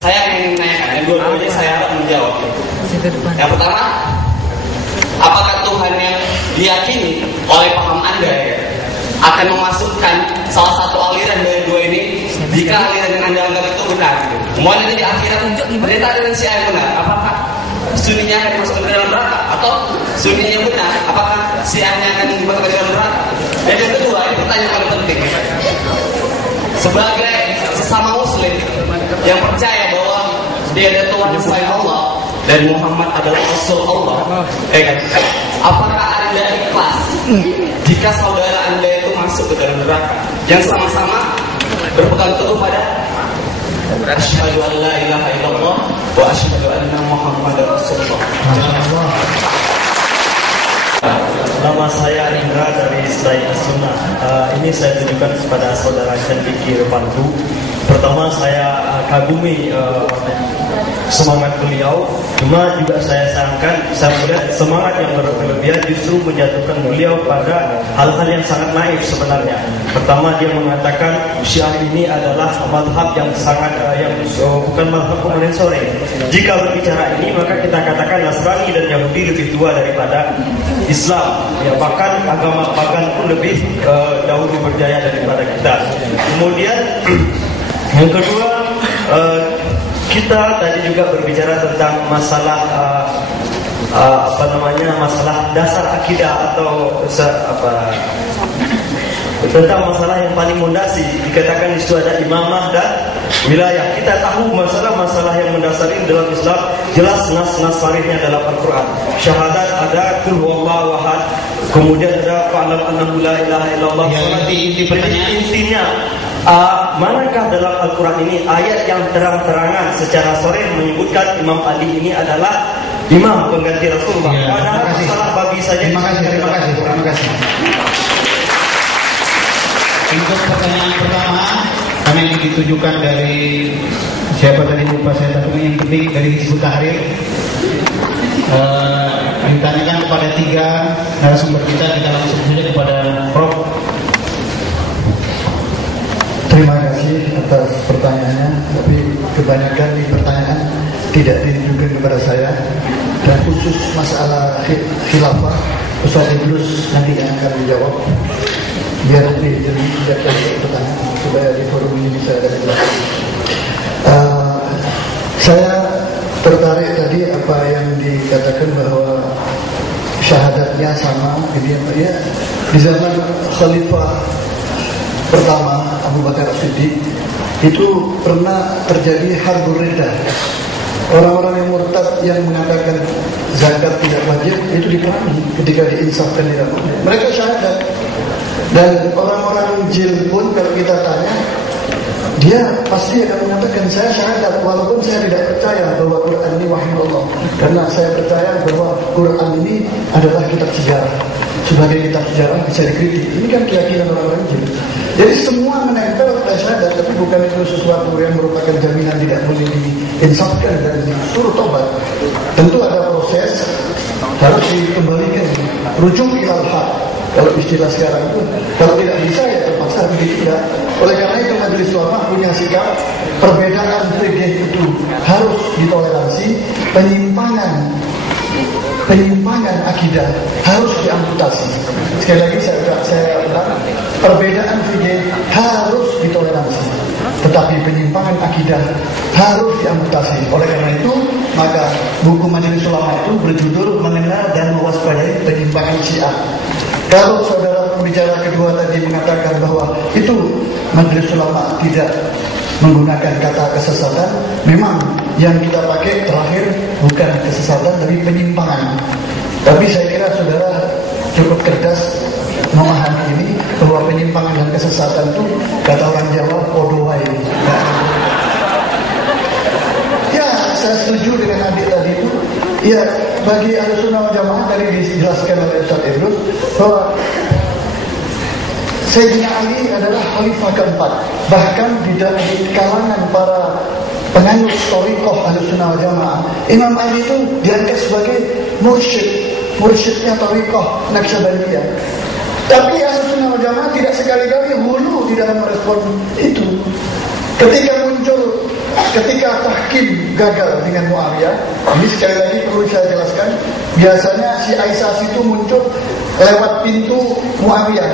Saya ingin menanyakan, yang dua-duanya saya harap menjawab. Yang pertama, apakah Tuhan yang diyakini oleh paham Anda akan memasukkan salah satu aliran dari dua ini jika aliran yang Anda anggap itu benar? Kemudian nanti di akhirat ternyata aliran si yang benar, apakah Sunninya akan dimasukkan ke dalam neraka atau Sunninya benar, apakah si yang akan dimasukkan ke dalam neraka? Dan yang kedua, ini pertanyaan paling penting. Sebagai sesama Muslim yang percaya bahwa dia ada Tuhan selain Allah dan Muhammad adalah Rasul Allah, apakah Anda ikhlas jika saudara Anda itu masuk ke dalam neraka yang sama-sama berpegang teguh pada asyhadu an la ilaha illallah wa asyhadu anna Muhammadar Rasulullah? Nama saya Indra dari Sdai As-Sunnah. Ini saya tunjukkan kepada saudara Chandiki Repantu. Pertama, saya kagumi semangat beliau. Cuma juga saya melihat semangat yang berlebihan justru menjatuhkan beliau pada hal-hal yang sangat naif sebenarnya. Pertama, dia mengatakan Syiah ini adalah mazhab yang sangat bukan mazhab kemudian sore. Jika berbicara ini, maka kita katakan Nasrani dan Yahudi lebih tua daripada Islam. Ya, bahkan agama pagan pun lebih dahulu berjaya daripada kita. Kemudian yang kedua, kita tadi juga berbicara tentang masalah masalah dasar akidah atau tentang masalah yang paling mendasar. Dikatakan di situ ada imamah dan wilayah. Kita tahu masalah yang mendasar ini dalam Islam jelas nas sarihnya dalam Al-Quran. Syahadat ada, qul huwallahu ahad. Kemudian ada fa'lam annahu la ilaha illallah. Intinya manakah dalam Al-Quran ini ayat yang terang-terangan secara sharih menyebutkan Imam Ali ini adalah imam pengganti Rasulullah? Padahal masalah babi saja. Terima kasih. Untuk pertanyaan pertama, kami ingin ditujukan dari siapa tadi lupa saya, tapi yang penting dari Hizbut Tahrir. Ditanyakan kepada tiga narasumber kita langsung saja kepada Prof. Terima kasih atas pertanyaannya, tapi kebanyakan di pertanyaan tidak ditujukan kepada saya, dan khusus masalah khilafah Ustaz Idrus nanti yang akan dijawab. Biar nanti jadi tidak ada pertanyaan supaya di forum ini bisa ada jelas. Saya tertarik tadi apa yang dikatakan bahwa syahadatnya sama, ya, di zaman Khalifah pertama Abu Bakar As-Siddiq itu pernah terjadi harbur riddah. Orang-orang yang murtad yang mengatakan zakat tidak wajib itu diperangi ketika diinsafkan di dalam. Mereka syahadat. Dan orang-orang jil pun kalau kita tanya, dia pasti akan mengatakan saya syahadat walaupun saya tidak percaya bahwa Quran ini wahyu Allah, karena saya percaya bahwa Quran ini adalah kitab sejarah. Sebagai kitab sejarah bisa dikritik. Ini kan keyakinan orang-orang jil. Jadi semua menempel pada syahadat, tapi bukan itu sesuatu yang merupakan jaminan tidak boleh diinsafkan dan disuruh tobat. Tentu ada proses, harus dikembalikan, rujuk ilal haq. Kalau istilah sekarang itu, kalau tidak bisa ya terpaksa begitu. Oleh karena itu Majelis Ulama punya sikap perbedaan fikih itu harus ditoleransi, penyimpangan akidah harus diamputasi. Sekali lagi saya ulang, perbedaan fikih harus ditoleransi, tetapi penyimpangan akidah harus diamputasi. Oleh karena itu, maka buku Majelis Ulama itu berjudul Mengenal dan Mewaspadai Penyimpangan Syiah. Kalau saudara pembicara kedua tadi mengatakan bahwa itu Majelis Ulama tidak menggunakan kata kesesatan, memang yang kita pakai terakhir bukan kesesatan tapi penyimpangan. Tapi saya kira saudara cukup cerdas memahami ini, bahwa penyimpangan dan kesesatan itu kata orang Jawa podo wae. Ya, saya setuju dengan adik tadi itu. Ya, bagi Ahlussunnah wal Jamaah tadi dijelaskan oleh Ustaz Idrus bahwa Sayyidina Ali adalah khalifah keempat. Bahkan di kalangan para penganut thariqah Ahlussunnah wal Jamaah, Imam Ali itu dianggap sebagai mursyidnya thariqah Naqsyabandiyah. Tapi Ahlussunnah wal Jamaah tidak sekali-kali hulu di dalam merespon itu. Ketika muncul ketika tahkim gagal dengan Muawiyah, ini sekali lagi perlu saya jelaskan, biasanya si Aisyah itu muncul lewat pintu Muawiyah.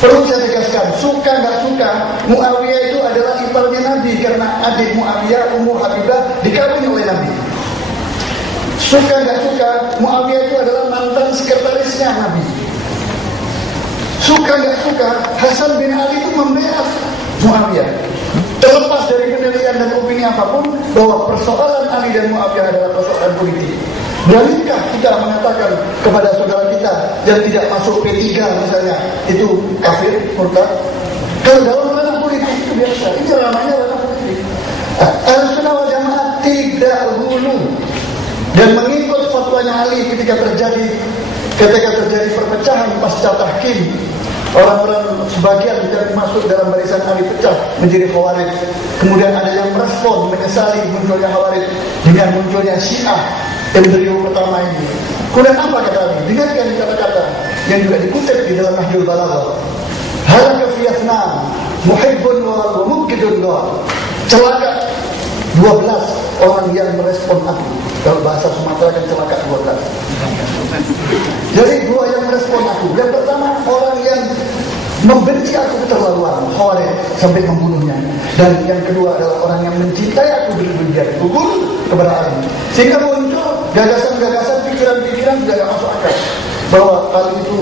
Perlu saya tegaskan, suka nggak suka, Muawiyah itu adalah iparnya Nabi, karena adik Muawiyah, Ummu Habibah, dikawini oleh Nabi. Suka nggak suka, Muawiyah itu adalah mantan sekretarisnya Nabi. Suka nggak suka, Hasan bin Ali itu membela Muawiyah. Terlepas dari penilaian dan opini apapun, bahwa persoalan Ali dan Muawiyah adalah persoalan politik. Beranikah kita mengatakan kepada saudara kita yang tidak masuk P3 misalnya, itu kafir, murtad? Kalau dalam ranah politik itu biasa, ini namanya ranah politik. Ahlussunnah wal Jamaah tidak hulu dan mengikut fatwanya Ali ketika terjadi perpecahan pasca tahkim. Orang-orang sebagian tidak masuk dalam barisan Ali pecah menjadi Khawarij. Kemudian ada yang merespon menyesali munculnya Khawarij dengan munculnya Syiah embrio pertama ini. Kemudian apa kata Ali? Dengarkan kata-kata yang juga dikutip di dalam Nahjul Balaghah. Halaka fi Vietnam, muhibbun wa mubghidun nar. Celaka 12 orang yang merespon aku. Kalau bahasa Sumatera kan celaka 12. Jadi 2 yang merespon aku. Yang pertama, orang yang membenci aku keterlaluan, Khawarij, sampai membunuhnya. Dan yang kedua adalah orang yang mencintai aku berlebihan, gugur kepada Ali. Sehingga muncul gagasan-gagasan, pikiran-pikiran tidak masuk akal. Bahwa Ali itu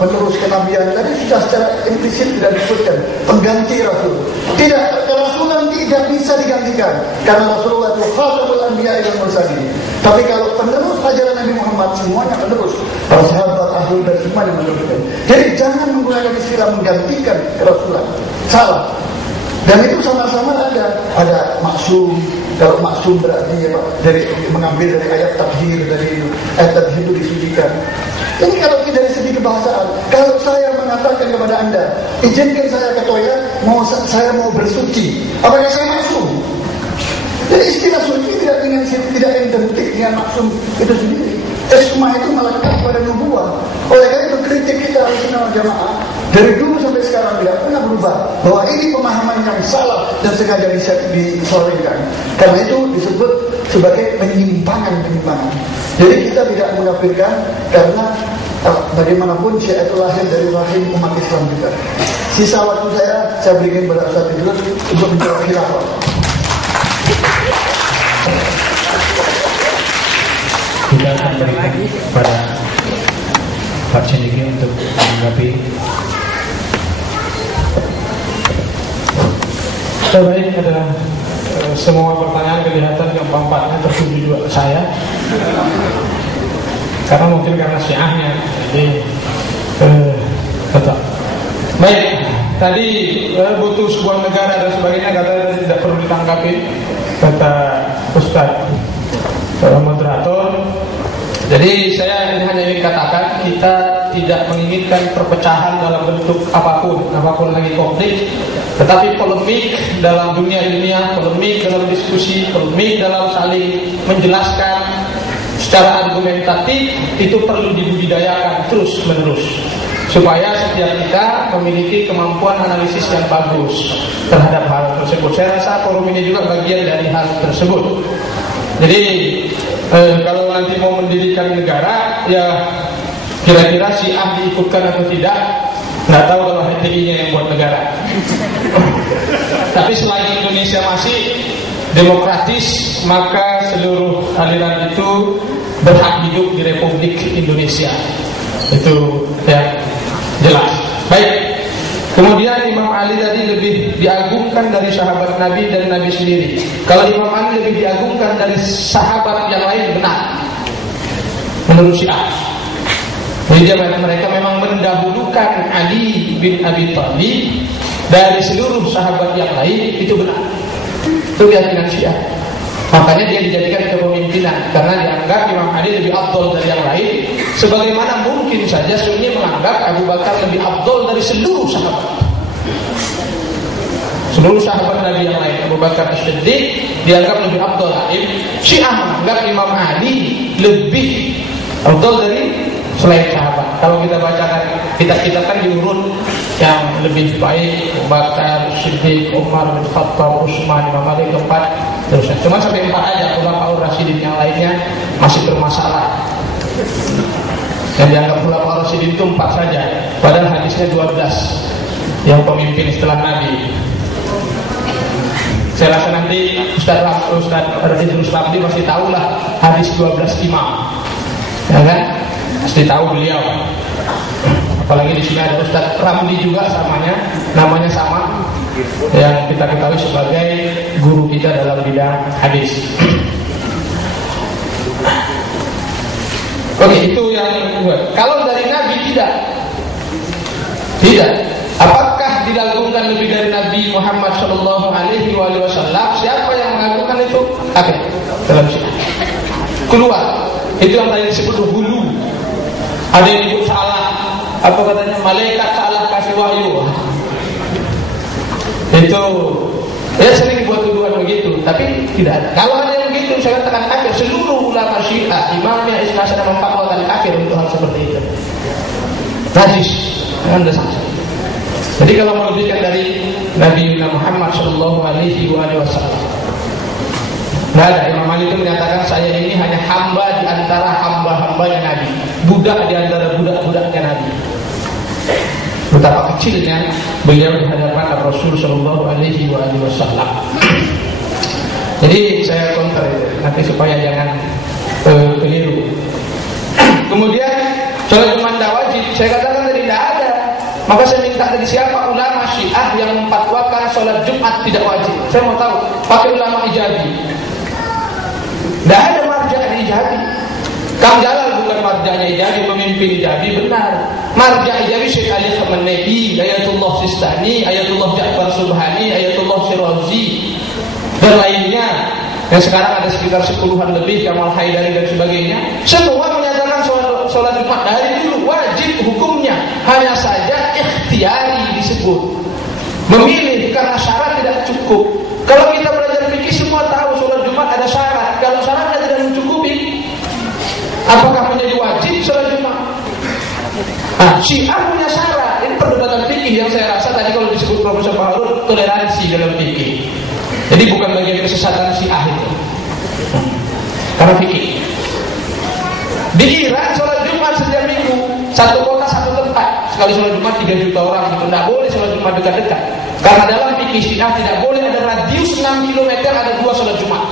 penerus kenabian tadi sudah secara implisit tidak disebutkan, pengganti Rasul. Tidak, kerasulan tidak bisa digantikan karena Rasulullah itu khatamul anbiya wal mursalin. Tapi kalau penerus ajaran Nabi Muhammad, semuanya penerus, para sahabat, ahlul bait semuanya meneruskan. Jadi jangan menggunakan istilah menggantikan kerasulan, salah. Dan itu sama-sama ada maksum. Kalau maksum berarti dari mengambil dari ayat takhir, dari ayat takhir itu disucikan. Ini kalau dari segi kebahasaan, kalau saya mengatakan kepada Anda, izinkan saya ke toilet, saya mau bersuci, apakah saya maksum? Jadi istilah suci tidak identik dengan maksum itu sendiri. Ismah itu melekat pada nubuwah. Oleh karena itu kritik kita Ahlussunnah wal Jamaah dari dulu sampai sekarang tidak pernah berubah, bahwa ini pemahaman yang salah dan sengaja disorongkan. Karena itu disebut sebagai penyimpangan. Jadi kita tidak mengkafirkan, karena bagaimanapun Syiah itu lahir dari rahim umat Islam juga. Sisa waktu saya berikan pada Ustaz Idrus untuk menjawab khilafah. Kita akan berikan pada Pak Cendekia untuk menanggapi. Baik, adalah semua pertanyaan kelihatan keempat-empatnya tertuju juga ke saya. Karena mungkin karena syiahnya, jadi tetap. Baik, tadi butuh sebuah negara dan sebagainya, kata tidak perlu ditanggapi, kata Ustaz moderator. Jadi saya hanya ingin katakan, kita tidak menginginkan perpecahan dalam bentuk apapun lagi konflik, tetapi polemik dalam dunia ilmiah, polemik dalam diskusi, polemik dalam saling menjelaskan secara argumentatif itu perlu dibudidayakan terus menerus, supaya setiap kita memiliki kemampuan analisis yang bagus terhadap hal tersebut. Saya rasa forum ini juga bagian dari hal tersebut. Jadi kalau nanti mau mendirikan negara, ya kira-kira Syiah diikutkan atau tidak, nggak tahu kalau HTI-nya yang buat negara. Tapi selagi Indonesia masih demokratis, maka seluruh aliran itu berhak hidup di Republik Indonesia. Itu ya jelas. Baik. Kemudian Imam Ali tadi lebih diagungkan dari sahabat Nabi dan Nabi sendiri. Kalau Imam Ali lebih diagungkan dari sahabat yang lain, benar menurut Syiah. Jadi mereka memang mendahulukan Ali bin Abi Thalib dari seluruh sahabat yang lain, itu benar. Itu keyakinan Syiah. Makanya dia dijadikan kepemimpinan, karena dianggap Imam Ali lebih afdal dari yang lain. Sebagaimana mungkin saja Sunni menganggap Abu Bakar lebih afdal dari seluruh sahabat. Seluruh sahabat Nabi yang lain, Abu Bakar As-Siddiq dianggap lebih afdal. Syiah menganggap Imam Ali lebih afdal dari selain sahabat. Kalau kita bacakan kita kan diurut yang lebih baik, Bakar, Siddiq, Umar bin Khattab, Utsman, Imam Ali keempat, terusnya. Cuma sampai 4 aja, Khulafaur Rasyidin yang lainnya masih bermasalah. Yang dianggap Khulafaur Rasyidin itu 4 saja, padahal hadisnya 12 yang pemimpin setelah Nabi. Saya rasa nanti Ustaz Radhidrus Ramli pasti tahulah hadis 12 imam, ya kan? Pasti tahu beliau. Apalagi di sini ada Ustaz Ramli juga namanya sama, yang kita ketahui sebagai guru kita dalam bidang hadis. Oke, itu yang kalau dari Nabi tidak. Apakah dilagungkan lebih dari Nabi Muhammad Shallallahu Alaihi Wasallam? Siapa yang mengagungkan itu? Oke, dalam sini keluar. Itu yang tadi disebut hulu. Ada yang disebut salah. Apa katanya? Malaikat salah kasih wahyu. Itu ya sering dibuat tuduhan begitu, tapi tidak ada. Kalau ada yang begitu, saya katakan akhir seluruh ulama Syiah, imamnya Isna dan memfatwakan akhir untuk hal seperti itu. Najis, Anda saksi. Jadi kalau melebihkan dari Nabi Muhammad Shallallahu Alaihi Wasallam, nggak ada. Imam Ali itu menyatakan saya ini hanya hamba di antara hamba-hambanya Nabi, budak di antara budak-budaknya Nabi. Betapa kecilnya beliau di hadapan Rasul Shallallahu Alaihi Wasallam. Jadi saya counter itu nanti supaya jangan keliru. Kemudian sholat Jumat wajib, saya katakan tadi tidak ada. Maka saya minta dari siapa ulama Syiah yang memfatwakan sholat Jumat tidak wajib. Saya mau tahu, pakai ulama Ijazi. Tidak ada marja Ijazi. Kang Jalal bukan marjanya Ijazi, pemimpin Ijazi benar. Marja Ijazi Syekh Ali Khamenei, Ayatullah Sistani, Ayatullah Ja'far Subhani, Ayatullah Shirazi dan lainnya. Yang sekarang ada sekitar 10-an lebih, Kamal Haidari dan sebagainya. Semua menyatakan sholat Jumat dari dulu wajib hukumnya, hanya saja ikhtiari disebut, memilih karena syarat tidak cukup. Kalau kita belajar fikih semua tahu sholat Jumat ada syarat. Kalau syaratnya tidak mencukupi, apakah menjadi wajib sholat Jumat? Syiah punya syarat. Ini perdebatan fikih yang saya rasa tadi kalau disebut Profesor Harun toleransi dalam fikih. Jadi bukan bagian kesesatan Syiah itu, karena fikih. Di Iran sholat Jumat setiap minggu, satu kota satu tempat. Sekali sholat Jumat 3 juta orang itu. Tidak boleh sholat Jumat dekat-dekat. Karena dalam fikih Syiah tidak boleh ada radius 6 km ada 2 sholat Jumat.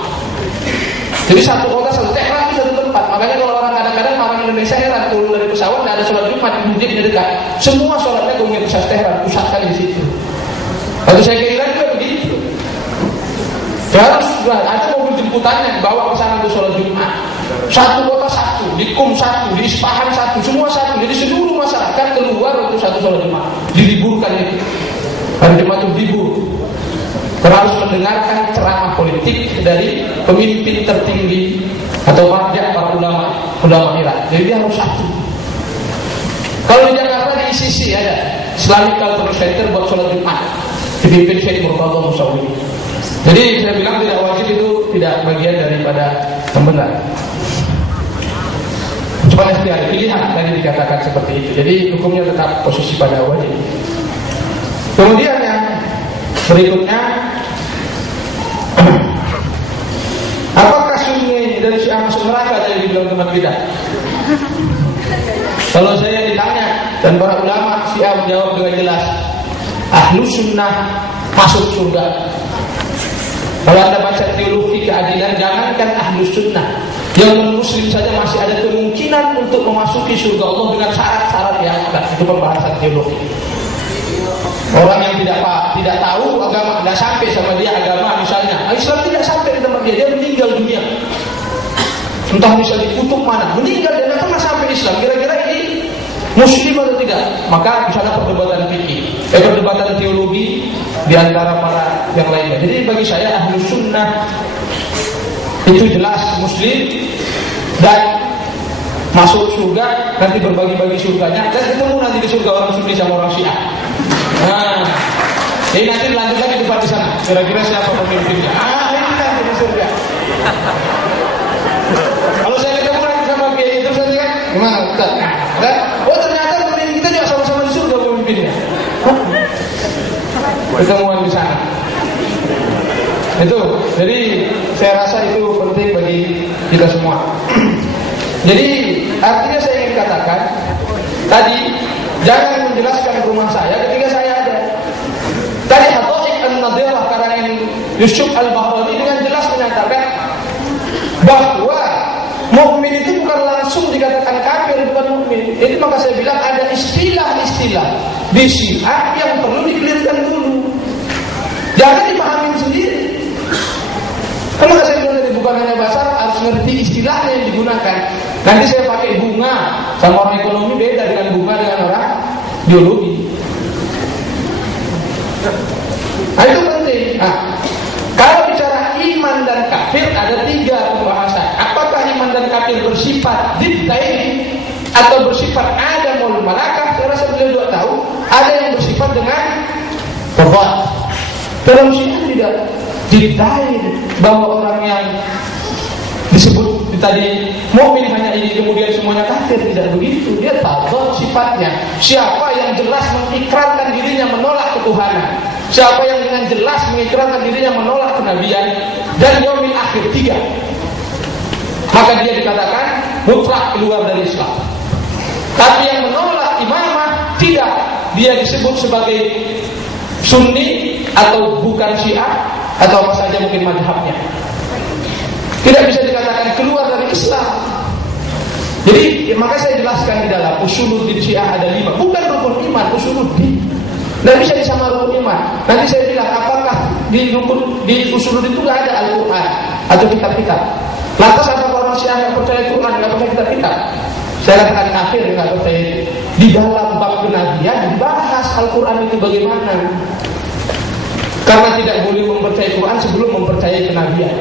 Jadi satu kota satu Tehran itu satu tempat. Makanya kalau orang kadang-kadang orang Indonesia heran turun dari pesawat tidak ada sholat Jumat di masjid di dekat. Semua sholatnya ke Universitas Tehran, pusatkan di situ. Waktu saya ke Iran juga begitu. Harus ada mobil jemputannya bawa ke sana untuk sholat Jumat. Satu kota satu, di Qum satu, di Isfahan satu, semua satu. Jadi seluruh masyarakat keluar untuk satu sholat Jumat. Diliburkan itu. Hari Jumat itu libur. Karena harus mendengarkan ceramah politik dari pemimpin tertinggi atau marja para ulama Iran. Jadi dia harus satu. Kalau di Jakarta di ICC ada Islamic Cultural Center buat sholat Jumat, dipimpin Syekh Murtada Musawi. Jadi saya bilang tidak wajib itu tidak bagian daripada pembenar. Cuma ikhtiar, pilihan tadi dikatakan seperti itu. Jadi hukumnya tetap posisi pada wajib. Kemudian yang berikutnya, apakah sunni dari Syiah masuk neraka dari dibilang teman kita? Kalau saya ditanya dan para ulama Syiah menjawab dengan jelas, Ahlus Sunnah masuk surga. Kalau Anda baca teologi keadilan, jangankan Ahlus Sunnah, yang non-muslim saja masih ada kemungkinan untuk memasuki surga Allah dengan syarat-syarat yang ada. Itu pembahasan teologi. Orang yang tidak tahu agama, tidak sampai sama dia agama, misalnya Islam tidak sampai di tempat dia meninggal dunia. Entah bisa di kutub mana, meninggal dan pernah sampai Islam. Kira-kira ini muslim atau tidak? Maka misalnya perdebatan fikih, perdebatan teologi di antara para yang lainnya. Jadi bagi saya Ahlus Sunnah itu jelas muslim dan masuk surga, nanti berbagi-bagi surganya dan ketemu nanti di surga orang Sunni sama orang Syiah. Nah, jadi nanti lanjut lagi debat di sana. Kira-kira siapa pemimpinnya? Ini nanti di surga. Kalau saya ketemu lagi sama Kiai itu saya kan, gimana? Oh ternyata ketemuan di sana. Itu, jadi saya rasa itu penting bagi kita semua. Jadi artinya saya ingin katakan tadi, jangan menjelaskan rumah saya ketika saya ada. Tadi Hatoik An-Nadirah karangan Yusuf Al-Bahrani dengan jelas menyatakan bahwa mukmin itu bukan langsung dikatakan kafir, bukan mukmin. Itu maka saya bilang ada istilah-istilah di Syiah yang perlu dikelirkan dulu. Jangan dipahami sendiri. Kan maka saya bilang tadi bukan hanya bahasa, harus ngerti istilahnya yang digunakan. Nanti saya pakai bunga, sama orang ekonomi beda dengan bunga dengan orang biologi. Nah itu penting. Nah, kalau bicara iman dan kafir ada 3 pembahasan. Apakah iman dan kafir bersifat diddain atau bersifat adamul malakah? Saya rasa beliau juga tahu. Ada yang bersifat dengan tafat. Dalam Syiah tidak diddain bahwa orang yang disebut tadi mukmin hanya ini kemudian semuanya kafir, tidak begitu. Dia tahu sifatnya. Siapa yang jelas mengikrarkan dirinya menolak ketuhanan, siapa yang dengan jelas mengikrarkan dirinya menolak kenabian dan yaumil akhir 3, maka dia dikatakan mutlak keluar dari Islam. Tapi yang menolak imamah tidak, dia disebut sebagai Sunni atau bukan Syiah atau apa saja mungkin mazhabnya. Tidak bisa dikatakan keluar dari Islam. Jadi maka saya jelaskan di dalam usuluddin Syiah ada 5, bukan rukun iman, usuluddin. Dan bisa disama rukun iman. Nanti saya bilang apakah di usuluddin itu nggak ada Al-Quran atau kitab-kitab. Lantas apa orang Syiah yang percaya Quran nggak percaya kitab-kitab? Saya katakan kafir nggak percaya itu. Di dalam bab kenabian dibahas Al-Quran itu bagaimana. Karena tidak boleh mempercayai Quran sebelum mempercayai kenabian.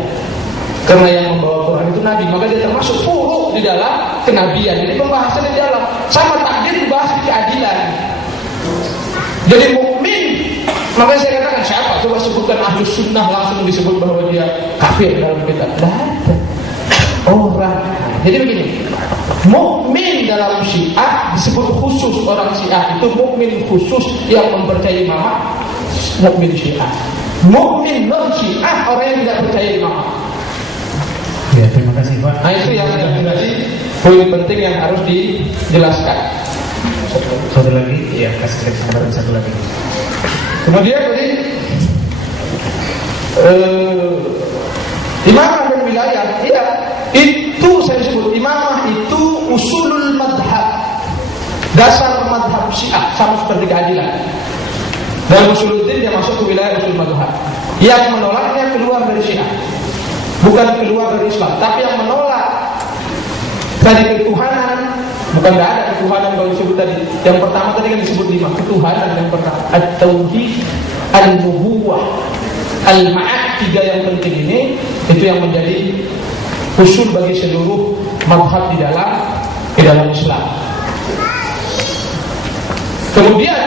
Karena yang membawa Quran itu Nabi, maka dia termasuk furu di dalam kenabian. Jadi pembahasannya di dalam sama takdir dibahas di keadilan. Jadi mukmin, makanya saya katakan siapa? Coba sebutkan Ahlus Sunnah langsung disebut bahwa dia kafir dalam kitab. Tidak ada orang. Jadi begini, mukmin dalam Syiah disebut khusus orang Syiah itu mukmin khusus yang mempercayai imamah, mukmin Syiah. Mukmin non Syiah orang yang tidak percaya imamah. Ya, terima kasih Pak. Nah itu yang saya kasih poin penting yang harus dijelaskan. Satu lagi, ya kasih kesempatan satu lagi. Kemudian tadi imamah dan wilayah, iya itu saya sebut imamah itu usulul madhab, dasar madhab Syiah sama seperti keadilan. Dan usuluddin dia masuk ke wilayah usul madhab. Yang menolaknya keluar dari Syiah. Bukan keluar dari Islam, tapi yang menolak tadi ketuhanan, bukan tidak ada ketuhanan kalau disebut tadi. Yang pertama tadi kan disebut 5 ketuhanan. Yang pertama at-tauhid, al-nubuwah, al-ma'ad, 3 yang penting ini itu yang menjadi usul bagi seluruh mazhab di dalam Islam. Kemudian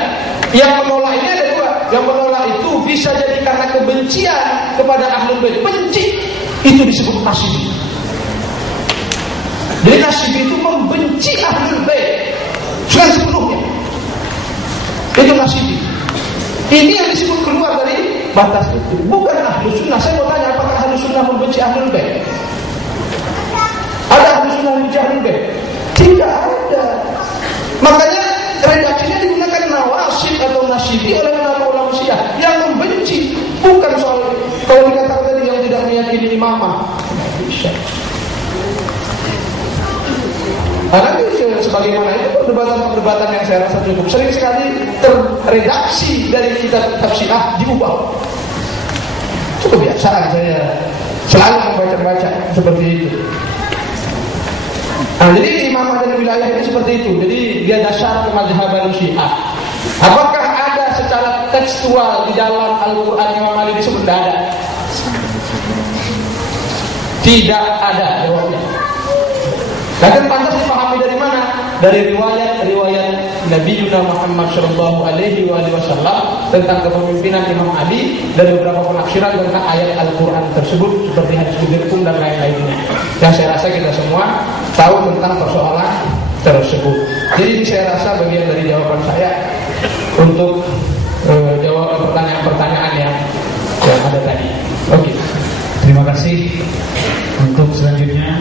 yang menolak ini ada 2. Yang menolak itu bisa jadi karena kebencian kepada Ahlul Bait, benci. Itu disebut Nasyibi. Jadi Nasyibi itu membenci Ahlul Bait sudah sepenuhnya. Itu Nasyibi. Ini yang disebut keluar dari batas itu. Bukan Ahlus Sunnah. Saya mau tanya, apakah Ahlus Sunnah membenci Ahlul Bait? Ada Ahlus Sunnah membenci Ahlul Bait? Tidak ada. Makanya redaksinya digunakan nawasib atau nasyibi oleh ulama Syiah yang membenci. Bukan soal kalau dikatakan tadi yang tidak meyakini imamah. Bisa. Karena sebagaimana itu perdebatan-perdebatan yang saya rasa cukup sering sekali terredaksi dari kitab Syiah diubah. Cukup biasa saya selalu membaca seperti itu. Nah, jadi imamah dan wilayah itu seperti itu. Jadi dia dasar kemazhaban Syiah. Apakah ada secara tekstual di dalam Al-Quran Imam Ali disebut? Tidak ada. Tidak ada jawabnya. Lalu pantas dipahami dari mana? Dari riwayat Nabi Muhammad Shallallahu Alaihi Wasallam tentang kepemimpinan Imam Ali dan beberapa penafsiran tentang ayat Al-Quran tersebut seperti hadis Jibril dan lain-lainnya. Yang saya rasa kita semua tahu tentang persoalan tersebut. Jadi ini saya rasa bagian dari jawaban saya untuk jawab pertanyaan-pertanyaan yang ada tadi. Oke. Terima kasih. Untuk selanjutnya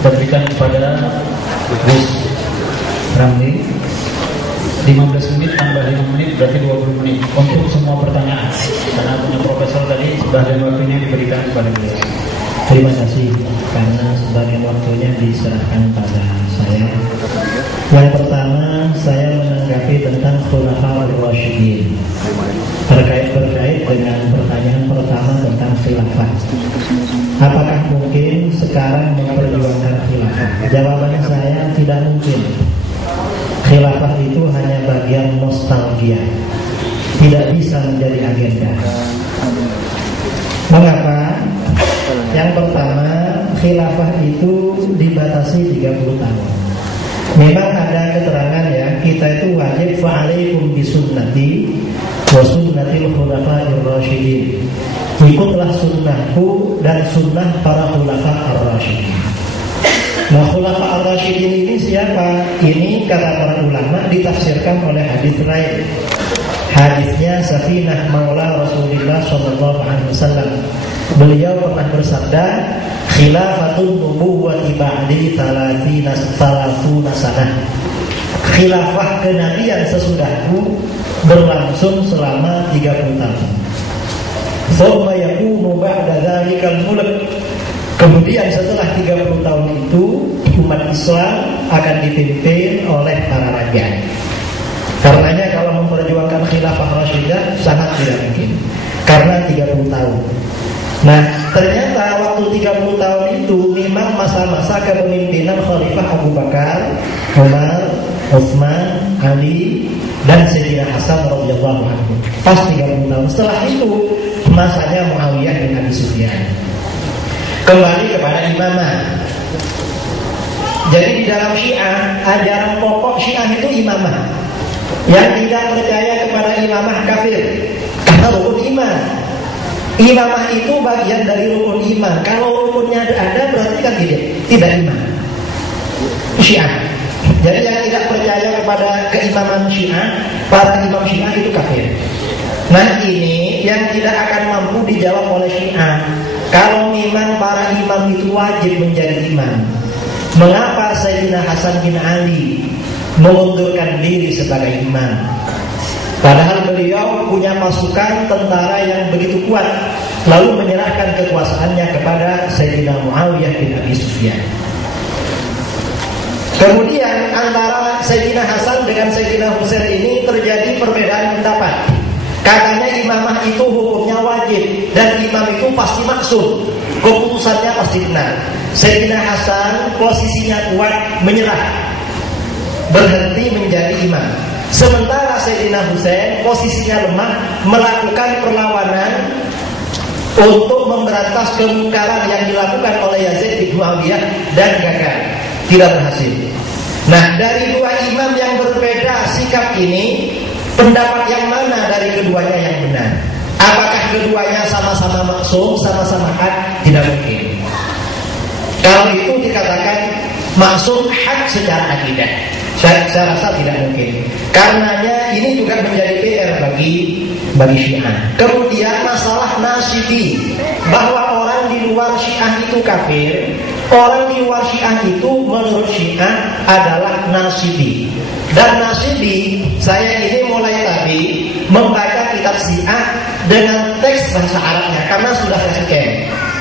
kita berikan kepada Gus Ramli 15 menit tambah 5 menit berarti 20 menit untuk semua pertanyaan. Karena punya profesor tadi sudah ada waktunya diberikan kepada beliau. Terima kasih karena sebagian waktunya diserahkan pada saya. Yang pertama saya menanggapi tentang Khulafaur Rasyidin terkait dengan pertanyaan pertama tentang khilafah. Apakah mungkin sekarang memperjuangkan khilafah? Jawabannya saya tidak mungkin. Khilafah itu hanya bagian nostalgia, tidak bisa menjadi agenda. Mengapa? Yang pertama, khilafah itu dibatasi 30 tahun. Memang ada keterangan ya, kita itu wajib fa'alaikum bisunnati wa sunnatil khulafa'ir rasyidin. Ikutlah sunnahku dan sunnah para khulafa ar-rasyidin. Nah, khulafa ar-rasyidin ini siapa? Ini kata para ulama ditafsirkan oleh hadis lain. Hadisnya Safinah Maula Rasulullah SAW. Beliau pernah bersabda, khilafatun nubuwwati ba'di 30 sanah. Khilafah kenabian sesudahku berlangsung selama 30 tahun. Thumma yakunu ba'da dzalikal mulk. Kemudian setelah 30 tahun itu umat Islam akan dipimpin oleh para raja. Karenanya kalau memperjuangkan khilafah Rasyidah sangat tidak mungkin karena 30 tahun. Nah, ternyata waktu 30 tahun itu memang masa-masa kepemimpinan Khalifah Abu Bakar, Umar, Utsman, Ali dan Sayyidina Hasan radhiyallahu anhu. Pas 30 tahun. Setelah itu masanya Muawiyah bin Abi Sufyan. Kembali kepada imamah. Jadi di dalam Syiah, ajaran pokok Syiah itu imamah. Yang tidak percaya kepada imamah kafir karena rukun iman. Imamah itu bagian dari rukun iman. Kalau rukunnya ada berarti kan tidak iman. Syiah. Jadi yang tidak percaya kepada keimaman Syiah, para imam Syiah itu kafir. Nah, ini yang tidak akan mampu dijawab oleh Syiah. Kalau memang para imam itu wajib menjadi imam, mengapa Sayyidina Hasan bin Ali mengundurkan diri sebagai imam? Padahal beliau punya pasukan tentara yang begitu kuat, lalu menyerahkan kekuasaannya kepada Sayyidina Muawiyah bin Abi Sufyan. Kemudian antara Sayyidina Hasan dengan Sayyidina Husain ini terjadi perbedaan pendapat. Katanya imamah itu hukumnya wajib dan imam itu pasti maksum, keputusannya pasti benar. Sayyidina Hasan posisinya kuat, menyerah, berhenti menjadi imam. Sementara Sayyidina Husain posisinya lemah, melakukan perlawanan untuk memberantas kemungkaran yang dilakukan oleh Yazid bin Muawiyah dan gagal, tidak berhasil. Nah, dari dua imam yang berbeda sikap ini, pendapat yang mana dari keduanya yang benar? Apakah keduanya sama-sama maksum, sama-sama hak? Tidak mungkin. Kalau itu dikatakan maksum hak secara akidah, saya rasa tidak mungkin. Karenanya ini juga menjadi PR bagi Syiah. Kemudian masalah nasibi, bahwa orang di luar Syiah itu kafir. Orang di luar Syiah itu menurut Syiah adalah nasibi. Dan nasibi, saya ini mulai tadi membaca kitab Syiah dengan teks bahasa Arabnya karena sudah scan.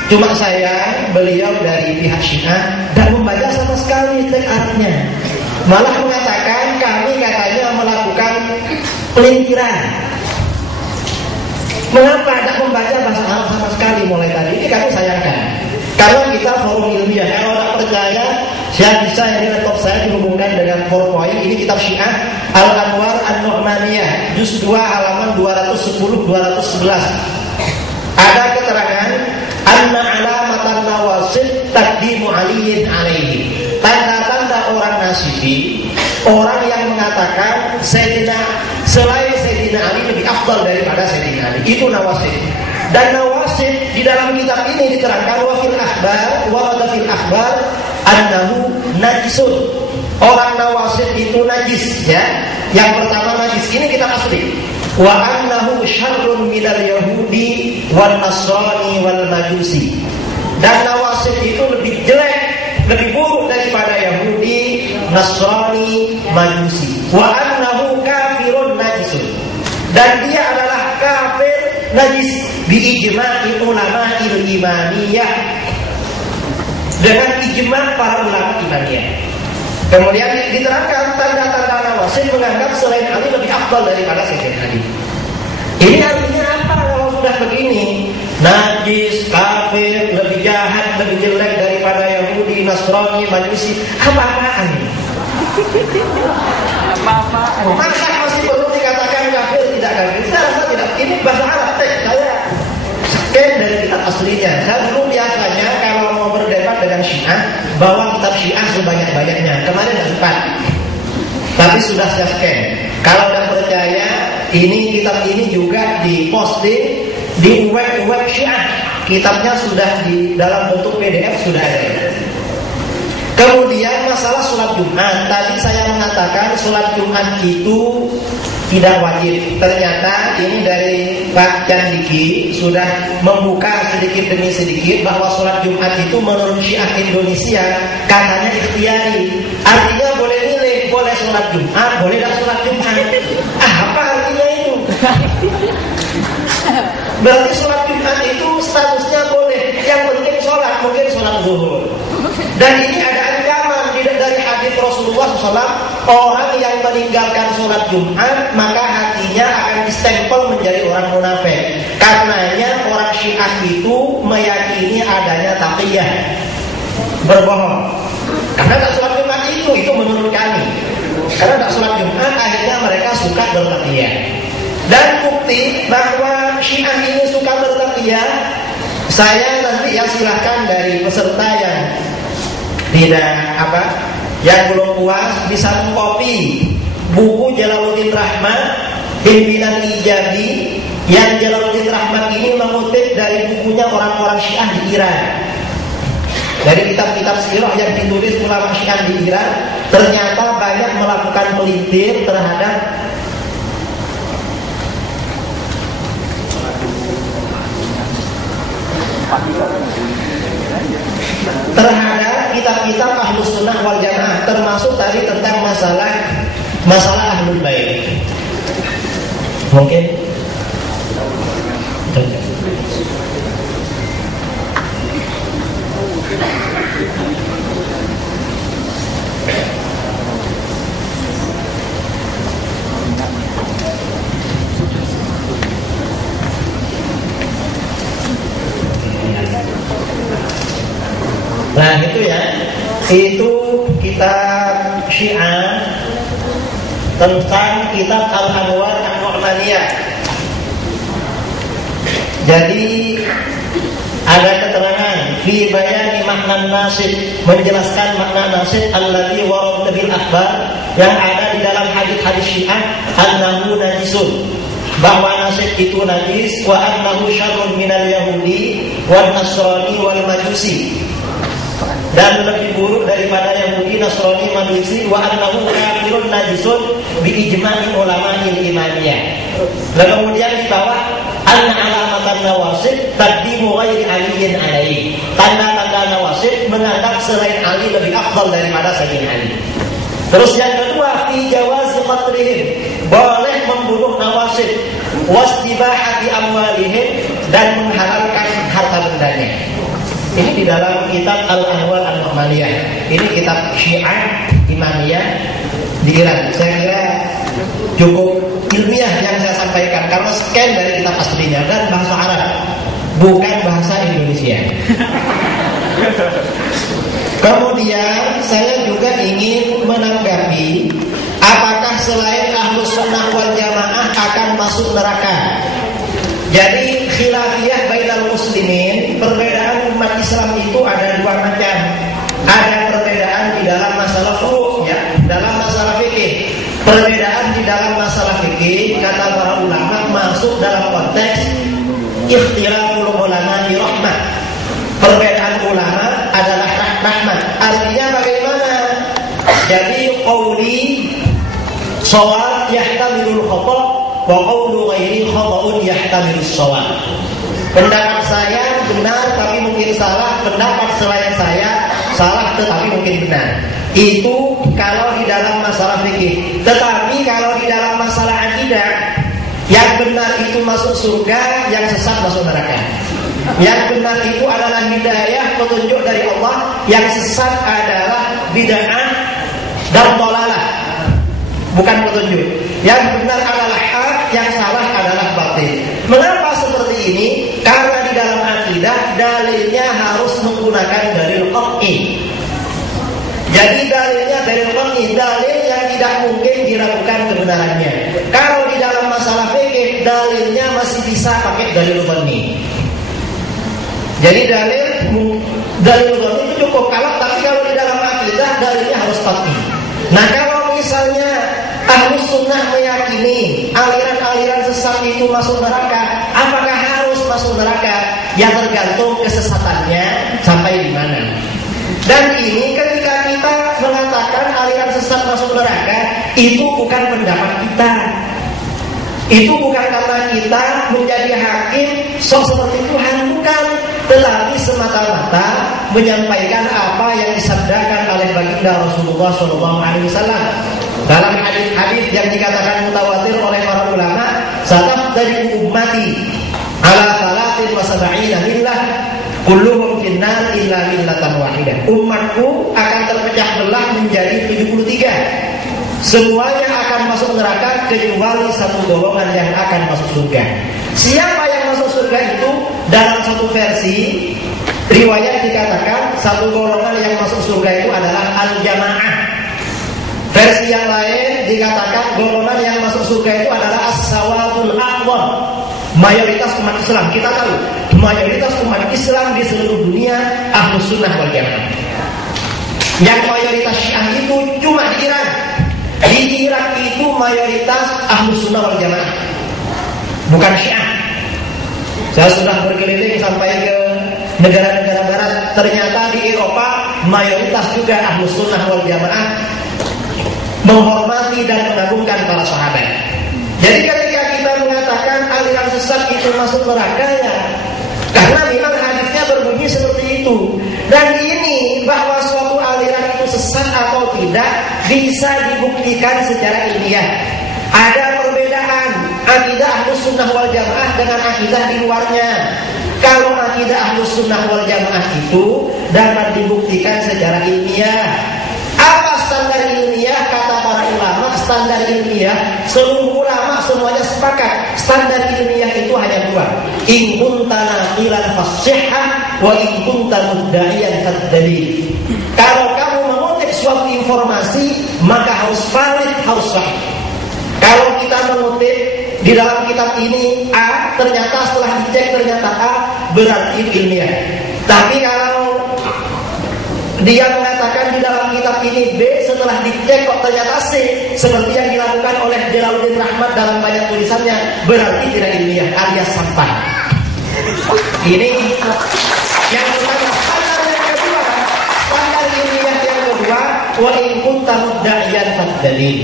Cuma saya, beliau dari pihak Syiah dan membaca sama sekali teks Arabnya. Malah mengatakan kami katanya melakukan pelintiran. Mengapa tidak membaca bahasa Arab sama sekali mulai tadi? Ini kami sayangkan. Karena kita forum ilmiah, kalau tidak percaya, saya bisa ini laptop saya dihubungkan dengan PowerPoint. Ini kitab Syiah Al-Anwar An-Nu'maniyah, juz 2 halaman 210-211. Ada keterangan anna alamatan nawasib taqdimu aliyin alaihi. Tanda-tanda orang nasibi, orang yang mengatakan selain Sayyidina Ali lebih afdal daripada Sayyidina Ali, itu nawasib. Dan nawasib di dalam kitab ini diterangkan wafil akhbar annahu najisun. Orang nawasib itu najis, ya. Yang pertama najis, ini kitab asli. wa annahu syarrun minal yahudi wan nasrani wal majusi. Dan Nawasib itu lebih jelek, lebih buruk daripada Yahudi, Nasrani, Majusi. Wa annahu kafirun najisun. Dan dia adalah kafir najis bi ijma'i ulama imaniyah, dengan ijma' para ulama imaniyah. Kemudian diterangkan tanda-tanda Nawasib menganggap selain Ali lebih afdal daripada Sayyidina Ali. Ini artinya apa kalau sudah begini? Najis, kafir, lebih jahat, lebih jelek daripada Yahudi, Nasrani, Majusi. Apa-apaan ini? Apa-apaan? Masa masih perlu dikatakan kafir, tidak kafir? Saya rasa tidak. Ini bahasa Arab teks. Saya scan dari kitab aslinya. Saya dulu biasanya kalau mau berdebat dengan Syiah, bawa kitab Syiah sebanyak-banyaknya. Kemarin tidak sempat, tapi sudah saya scan. Kalau tidak percaya, ini kitab ini juga diposting di web Syiah. Kitabnya sudah di dalam bentuk PDF sudah ada. Kemudian masalah sholat Jumat. Tadi saya mengatakan sholat Jumat itu tidak wajib. Ternyata ini dari Pak Candiki sudah membuka sedikit demi sedikit bahwa sholat Jumat itu menurut Syiah Indonesia katanya ikhtiari. Artinya boleh milih, boleh sholat Jumat, boleh tidak sholat Jumat. Apa artinya itu? Berarti sholat Jumat itu statusnya boleh. Yang penting sholat, mungkin sholat zuhur. Dan ini ada ancaman dari hadis Rasulullah SAW, orang yang meninggalkan sholat Jumat maka hatinya akan distempel menjadi orang munafik. Karenanya orang Syiah itu meyakini adanya taqiyah, berbohong. Karena tak sholat Jumat itu menurut kami. Karena tak sholat Jumat akhirnya mereka suka bertaqiyah. Dan bukti bahwa Syiah ini suka bertaqiyah, saya nanti ya silahkan dari peserta yang tidak yang belum puas bisa mengkopi buku Jalaluddin Rahmat Pimpinan Ijabi, yang Jalaluddin Rahmat ini mengutip dari bukunya orang-orang Syiah di Iran. Dari kitab-kitab sirah yang ditulis ulama Syiah di Iran, ternyata banyak melakukan pelintir terhadap kitab-kitab Ahlus Sunnah wal Jamaah, termasuk tadi tentang masalah Ahlul Bait. Mungkin nah itu ya, itu kitab Syiah tentang kitab Al-Anwar An-Nu'maniyah. Jadi ada keterangan fi bayani makna nasib, menjelaskan makna nasib alladzi warada bil akhbar, yang ada di dalam hadis-hadis Syiah, annahu najisun, bahwa nasib itu najis, wa annahu syarrun minal yahudi wan nasrani wal majusi, dan lebih buruk daripada Yahudi, Nasrani, Majusi, wa annahu kafirun najisun bi ijma'i ulama imaniyah. Lalu kemudian di bawah anna alamatan Nawasib taqdimu ghairi aliyin alaihi, tanda-tanda Nawasib menganggap selain Ali lebih afdal daripada Sayyidina Ali. Terus yang kedua, fi jawazi qatlihim, boleh membunuh Nawasib, wastibahati amwalihim, dan menghalalkan harta bendanya. Ini di dalam kitab Al-Anwar An-Nu'maniyah. Ini kitab Syiah Imaniyah di Iran. Saya kira cukup ilmiah yang saya sampaikan karena scan dari kitab aslinya dan bahasa Arab, bukan bahasa Indonesia. Kemudian saya juga ingin menanggapi, apakah selain Ahlus Sunnah wal Jamaah akan masuk neraka? Jadi khilafiyah bainal muslimin, perbedaan umat Islam itu ada dua macam. Ada perbedaan di dalam masalah furu', ya, dalam masalah fikih. Perbedaan di dalam masalah fikih, kata para ulama, masuk dalam konteks ikhtilaful ulama rahmah. Perbedaan ulama adalah rahmat. Artinya bagaimana? Jadi qauli shawab yahtamilul khata' wa qawlu ini khata'un yahtamilus shawab. Pendapat saya benar tapi mungkin salah, pendapat selain saya salah tetapi mungkin benar. Itu kalau di dalam masalah fikih. Tetapi kalau di dalam masalah akidah, yang benar itu masuk surga, yang sesat masuk neraka. Yang benar itu adalah hidayah, petunjuk dari Allah. Yang sesat adalah bid'ah dan dhalalah, bukan petunjuk. Yang benar adalah hak, yang salah adalah batil. Mengapa seperti ini? Karena di dalam akidah dalilnya harus menggunakan dalil qat'i. Jadi dalilnya dalil qat'i, dalil yang tidak mungkin diragukan kebenarannya. Kalau di dalam masalah fikih dalilnya masih bisa pakai dalil dhanni. Jadi dalil dhanni itu cukup tapi kalau di dalam akidah dalilnya harus qat'i. Nah, kalau misalnya Ahlus Sunnah meyakini aliran-aliran sesat itu masuk neraka, apakah harus masuk neraka? Ya tergantung kesesatannya sampai di mana. Dan ini ketika kita mengatakan aliran sesat masuk neraka, itu bukan pendapat kita. Itu bukan karena kita menjadi hakim sok seperti Tuhan, bukan. Tetapi semata-mata menyampaikan apa yang disabdakan oleh baginda Rasulullah SAW. Dalam hadis-hadis yang dikatakan mutawatir oleh para ulama, satafdari ummati ala salatin wa sab'ina millah kulluhum finnar illa millatan wahidah. Umatku akan terpecah belah menjadi 73. Semuanya akan masuk neraka kecuali satu golongan yang akan masuk surga. Siapa yang masuk surga itu? Dalam satu versi riwayat dikatakan satu golongan yang masuk surga itu adalah al-jamaah. Versi yang lain dikatakan golongan yang masuk surga itu adalah as-sawatul aqwam. Mayoritas umat Islam, kita tahu mayoritas umat Islam di seluruh dunia Ahlus Sunnah wal Jamaah. Yang mayoritas Syiah itu cuma di Iran. Di Irak itu mayoritas Ahlus Sunnah wal Jamaah, bukan Syiah. Saya sudah berkeliling sampai ke negara-negara barat. Ternyata di Eropa mayoritas juga Ahlus Sunnah wal Jamaah menghormati dan mengagungkan para sahabat. Jadi ketika kita mengatakan aliran sesat itu masuk neraka, ya karena memang hadisnya berbunyi seperti itu. Dan ini bahwa suatu aliran itu sesat atau tidak bisa dibuktikan secara ilmiah. Ada perbedaan akidah Ahlus Sunnah wal Jamaah dengan akidah di luarnya. Kalau akidah Ahlus Sunnah wal Jamaah itu dapat dibuktikan secara ilmiah. Apa standar ilmiah? Kata para ulama, standar ilmiah seluruh ulama semuanya sepakat. Standar ilmiah itu hanya dua. In kunta naqilan fasihhan wa in kunta mudda'iyan fadalil. Kalau kamu mengutip suatu informasi maka harus valid, harus sahih. Kalau kita mengutip di dalam kitab ini A, ternyata setelah dicek ternyata A, berarti ilmiah. Tapi kalau dia mengatakan di dalam kitab ini B, setelah dicek kok ternyata C, seperti yang dilakukan oleh Jalaluddin Rahmat dalam banyak tulisannya, berarti tidak ilmiah, alias sampah. Ini yang pertama. Standar yang kedua, standar ilmiah yang kedua, wa in kunta mudda'iyan fadalil.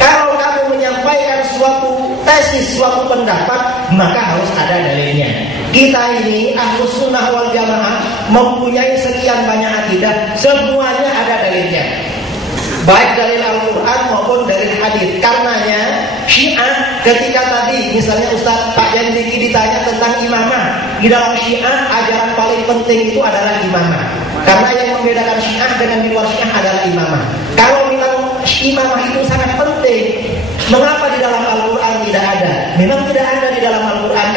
Kalau kamu menyampaikan suatu tesis, suatu pendapat, maka harus ada dalilnya. Kita ini Ahlus Sunnah wal Jamaah mempunyai sekian banyak akidah, semuanya ada dalilnya. Baik dalil Al-Quran maupun dalil hadis. Karenanya Syiah ketika tadi misalnya Ustaz Pak Yandiki ditanya tentang imamah, di dalam Syiah ajaran paling penting itu adalah imamah. Karena yang membedakan Syiah dengan di luar Syiah adalah imamah. Kalau memang imamah itu sangat penting, mengapa di dalam Al-Quran tidak ada? Memang tidak ada di dalam Al-Quran.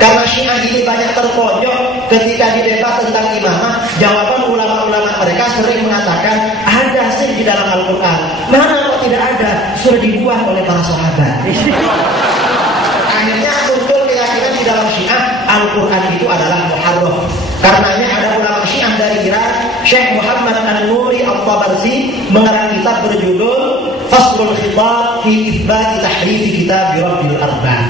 Karena Syiah ini banyak terpojok ketika didebat tentang imamah. Jawaban ulama-ulama mereka sering mengatakan ada sih di dalam Al-Quran. Mana kok tidak ada? Sudah dibuang oleh para sahabat. Akhirnya muncul keyakinan di dalam Syiah Al-Quran itu adalah muharraf. Karenanya ada ulama Syiah dari Iran, Syekh Muhammad An-Nuri Al-Tabarsi, mengarang kitab berjudul Faslul Khitab fi Itsbat Tahrif Kitab Rabbil Arbab,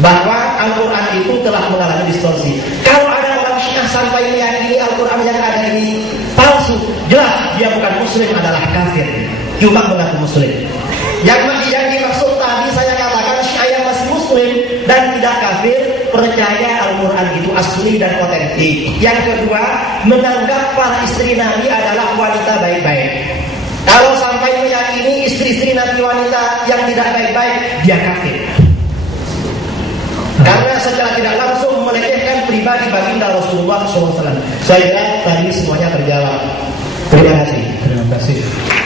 bahwa Al-Quran itu telah mengalami distorsi. Kalau ada orang Syiah sampai meyakini Al-Quran yang ada ini palsu, jelas dia bukan muslim, adalah kafir, cuma mengaku muslim. Yang dimaksud tadi saya katakan Syiah yang masih muslim dan tidak kafir, percaya Al-Quran itu asli dan otentik. Yang kedua, menganggap para istri Nabi adalah wanita baik-baik. Kalau sampai meyakini istri-istri Nabi wanita yang tidak baik-baik, dia kafir. Karena secara tidak langsung melecehkan pribadi baginda Rasulullah SAW. Saya kira tadi semuanya terjawab. Terima kasih. Terima kasih.